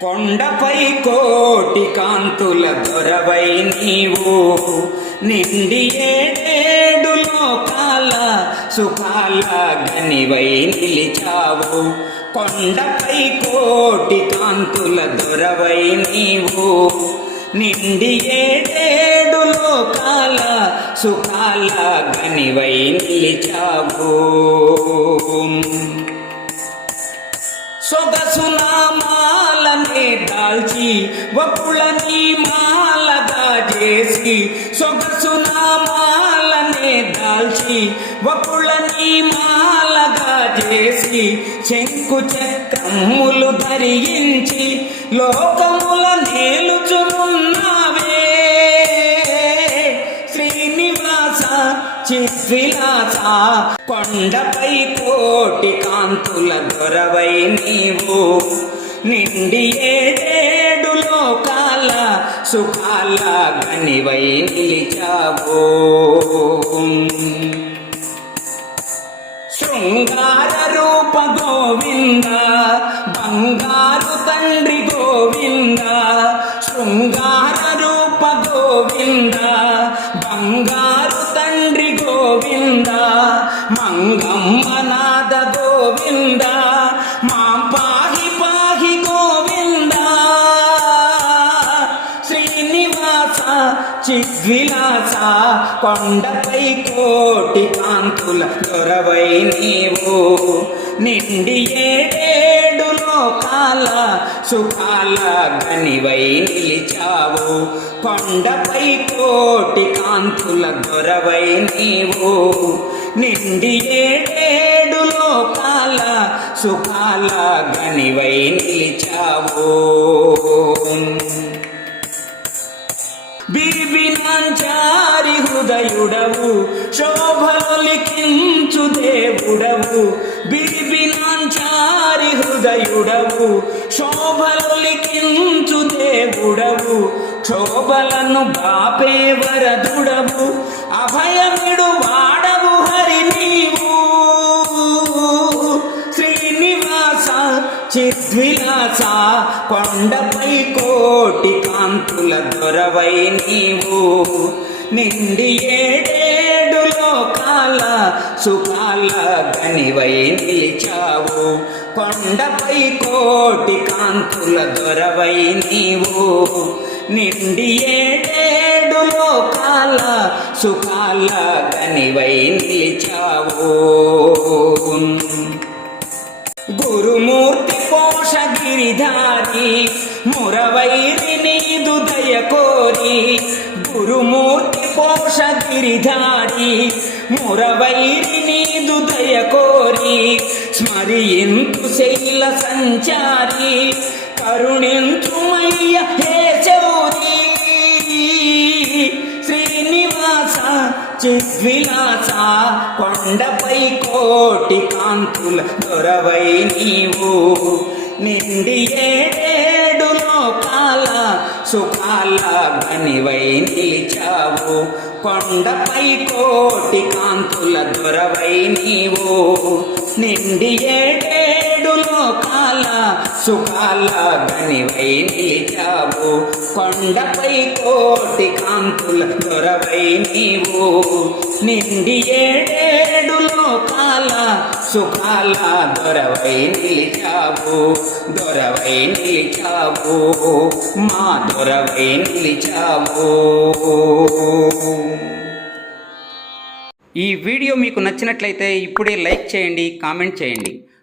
కొండపై కోటి కాంతుల దొరవై నీవు. నిండి ఏడేడు లోకాల సుఖాల గనివై నిలిచావు. కొండపై కోటి కాంతుల దొరవై నీవు. నిండి ఏడేడు లోకాల సుఖాల గనివై నిలిచావు. సొగసుల మాలనే దాల్చి వపులని మాలగా చేసి సొగసుల మాలనే దాల్చి వపులని మాలగా చేసి శంకు చక్రములు ధరించి లోకముల నేలు చిద్విలాస కొండపై కోటి కాంతుల దొరవై నీవు. నిండి ఏడేడు లోకాల సుఖాల గనివై నిలిచావు. శృంగార రూప గోవింద బంగారు తండ్రి గోవింద. శృంగార రూప గోవింద బంగారు తండ్రి గోవింద మంగమ్మనాద గోవింద మా పాహి పాహి గోవింద. శ్రీనివాస చిద్విలాస కొండపై కోటి కాంతుల దొరవై నీవు. నిండి ఏడేడు లోకాల సుఖాల గనివై నిలిచావు. కొండపై కోటి కాంతుల దొరవై నీవు. నిండి ఏడేడు లోకాల సుఖాల గనివై నిలిచావు. బీబినాంచారి హృదయుడవు. శోభలికించు దేవుడవు బీబినాంచారి హృదయుడవు దేవుడవు. క్షోభలను బాపే వరదుడవు. అభయమిడు వాడవు హరి నీవు. శ్రీనివాస చిద్విలాస కొండపై కోటి కాంతుల దొరవై నీవు. నిండి ఏడే లోకాల సుఖాల గనివై నిలిచావు. కొండపై కోటి కాంతుల దొరవై నీవు. నిండి ఏడేడు లోకాల సుఖాల గనివై నిలిచావు. గురుమూర్తి పోషగిరిధారి మురవైరి నీదు దయ కోరి గురుమూర్తి పోష పోషగిరిధారి మురవైరి నీదు దయ కోరి స్మరింతు శైల సంచారి కరుణించుమయ్య హే చౌరీ. శ్రీనివాస చిద్విలాస కొండపై కోటి కాంతుల దొరవై నీవు. నిండి ఏడేడు లోకాల సుఖాల గనివై నిలిచావు. కొండపై కోటి కాంతుల దొరవై నీవు. నిండి ఏటే లోకాల సుఖాల గనివై నిలిచావు. కొండపై కోటి కాంతుల దొరవై నీవు. నిండి ఏడేడు లోకాల సుఖాల దొరవై నిలిచావు. దొరవై నిలిచావు. మా దొరవై నిలిచావు. ఈ వీడియో మీకు నచ్చినట్లయితే ఇప్పుడే లైక్ చేయండి కామెంట్ చేయండి.